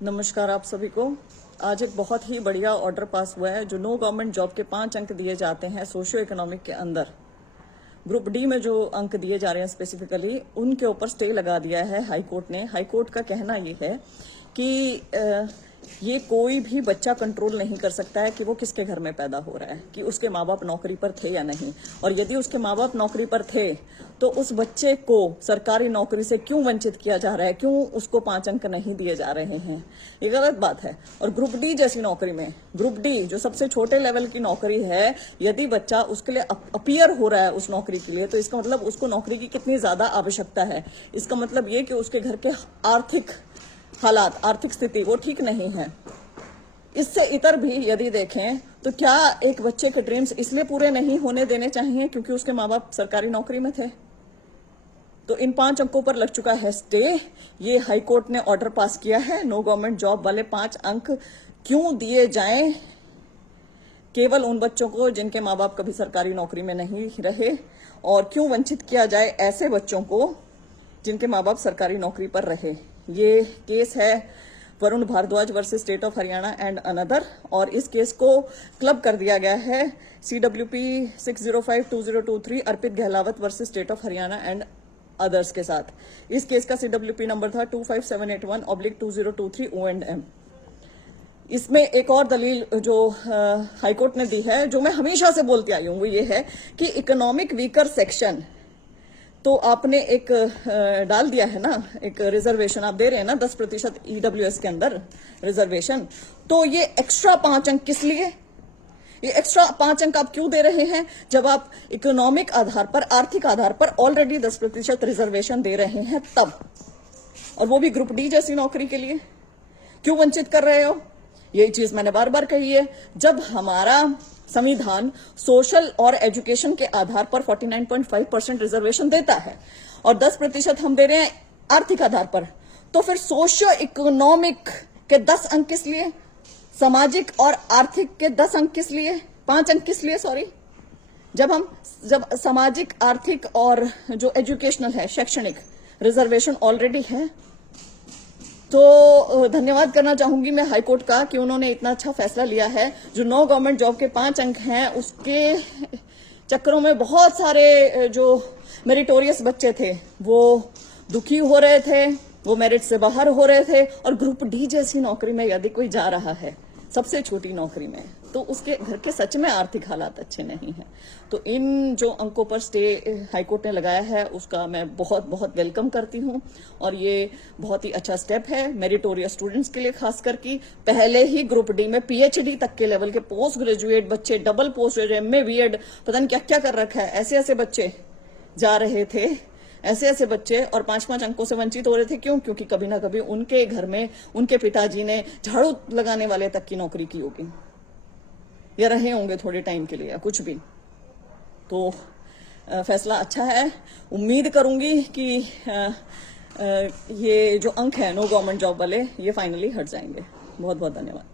नमस्कार आप सभी को। आज एक बहुत ही बढ़िया ऑर्डर पास हुआ है। जो नो गवर्नमेंट जॉब के 5 अंक दिए जाते हैं सोशियो इकोनॉमिक के अंदर, ग्रुप डी में जो अंक दिए जा रहे हैं स्पेसिफिकली, उनके ऊपर स्टे लगा दिया है हाई कोर्ट ने। हाई कोर्ट का कहना ये है कि ये कोई भी बच्चा कंट्रोल नहीं कर सकता है कि वो किसके घर में पैदा हो रहा है, कि उसके माँ बाप नौकरी पर थे या नहीं, और यदि उसके माँ बाप नौकरी पर थे तो उस बच्चे को सरकारी नौकरी से क्यों वंचित किया जा रहा है, क्यों उसको 5 अंक नहीं दिए जा रहे हैं। ये गलत बात है। और ग्रुप डी जैसी नौकरी में, ग्रुप डी जो सबसे छोटे लेवल की नौकरी है, यदि बच्चा उसके लिए अपीयर हो रहा है उस नौकरी के लिए, तो इसका मतलब उसको नौकरी की कितनी ज्यादा आवश्यकता है। इसका मतलब ये कि उसके घर के आर्थिक हालात, आर्थिक स्थिति वो ठीक नहीं है। इससे इतर भी यदि देखें तो क्या एक बच्चे के ड्रीम्स इसलिए पूरे नहीं होने देने चाहिए क्योंकि उसके माँ बाप सरकारी नौकरी में थे। तो इन 5 अंकों पर लग चुका है स्टे। ये हाई कोर्ट ने ऑर्डर पास किया है। नो गवर्नमेंट जॉब वाले 5 अंक क्यों दिए जाएं केवल उन बच्चों को जिनके माँ बाप कभी सरकारी नौकरी में नहीं रहे, और क्यों वंचित किया जाए ऐसे बच्चों को जिनके माँ बाप सरकारी नौकरी पर रहे। ये केस है Varun Bhardwaj versus state of Haryana and another, और इस केस को क्लब कर दिया गया है CWP 6052023 Arpit Gahlawat versus state of Haryana and others के साथ। इस केस का CWP नंबर था 25781/2023 O&M। इसमें एक और दलील जो हाईकोर्ट ने दी है, जो मैं हमेशा से बोलती आई हूं, वो ये है कि इकोनॉमिक वीकर सेक्शन, तो आपने एक डाल दिया है ना, एक रिजर्वेशन आप दे रहे हैं ना 10% EWS के अंदर रिजर्वेशन, तो ये एक्स्ट्रा 5 अंक किस लिए? ये एक्स्ट्रा 5 अंक आप क्यों दे रहे हैं जब आप इकोनॉमिक आधार पर, आर्थिक आधार पर ऑलरेडी 10% रिजर्वेशन दे रहे हैं तब, और वो भी ग्रुप डी जैसी नौकरी के लिए क्यों वंचित कर रहे हो? यही चीज मैंने बार बार कही है। जब हमारा संविधान सोशल और एजुकेशन के आधार पर 49.5% रिजर्वेशन देता है और 10% हम दे रहे हैं आर्थिक आधार पर, तो फिर सोशियो इकोनॉमिक के 10 अंक किस लिए, सामाजिक और आर्थिक के 10 अंक किस लिए, 5 अंक किस लिए, सॉरी। जब सामाजिक, आर्थिक और जो एजुकेशनल है, शैक्षणिक रिजर्वेशन ऑलरेडी है, तो धन्यवाद करना चाहूंगी मैं हाईकोर्ट का कि उन्होंने इतना अच्छा फैसला लिया है। जो नो गवर्नमेंट जॉब के 5 अंक हैं, उसके चक्करों में बहुत सारे जो मेरिटोरियस बच्चे थे वो दुखी हो रहे थे, वो मेरिट से बाहर हो रहे थे। और ग्रुप डी जैसी नौकरी में यदि कोई जा रहा है, सबसे छोटी नौकरी में, तो उसके घर के सच में आर्थिक हालात अच्छे नहीं हैं। तो इन जो अंकों पर स्टे हाईकोर्ट ने लगाया है उसका मैं बहुत बहुत वेलकम करती हूं, और ये बहुत ही अच्छा स्टेप है मेरिटोरियस स्टूडेंट्स के लिए। खासकर कि पहले ही ग्रुप डी में PhD तक के लेवल के पोस्ट ग्रेजुएट बच्चे, double post graduate, MA BEd, पता नहीं क्या क्या कर रखा है, ऐसे ऐसे बच्चे जा रहे थे, ऐसे ऐसे बच्चे, और 5-5 अंकों से वंचित हो रहे थे। क्यों? क्योंकि कभी ना कभी उनके घर में उनके पिताजी ने झाड़ू लगाने वाले तक की नौकरी की होगी, या रहे होंगे थोड़े टाइम के लिए, या कुछ भी। तो फैसला अच्छा है। उम्मीद करूंगी कि ये जो अंक है नो गवर्नमेंट जॉब वाले, ये फाइनली हट जाएंगे। बहुत बहुत धन्यवाद।